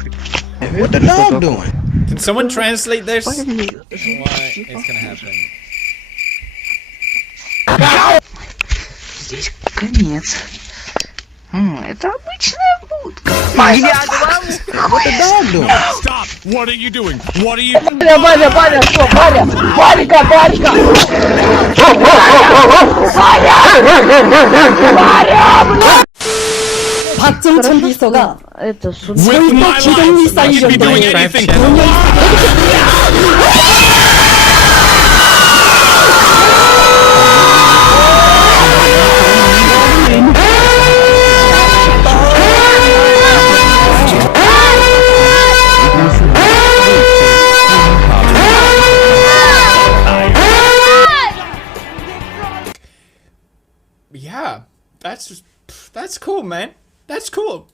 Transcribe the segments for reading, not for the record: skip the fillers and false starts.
What the dog doing? Can someone translate this? What It's gonna happen. Здесь конец. Это обычная будка. Моя What the dog doing? Stop! What are you doing? What are you? Баря, что, Баря? Барька! 박정천 비서가 Это суд. With my 기동이 life, I could be doing 쌓이려고 anything. Yeah, that's cool, man. That's cool.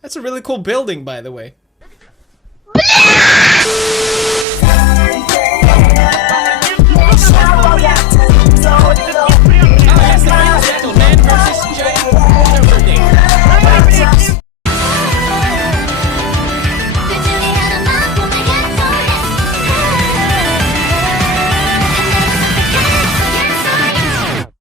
That's a really cool building, by the way.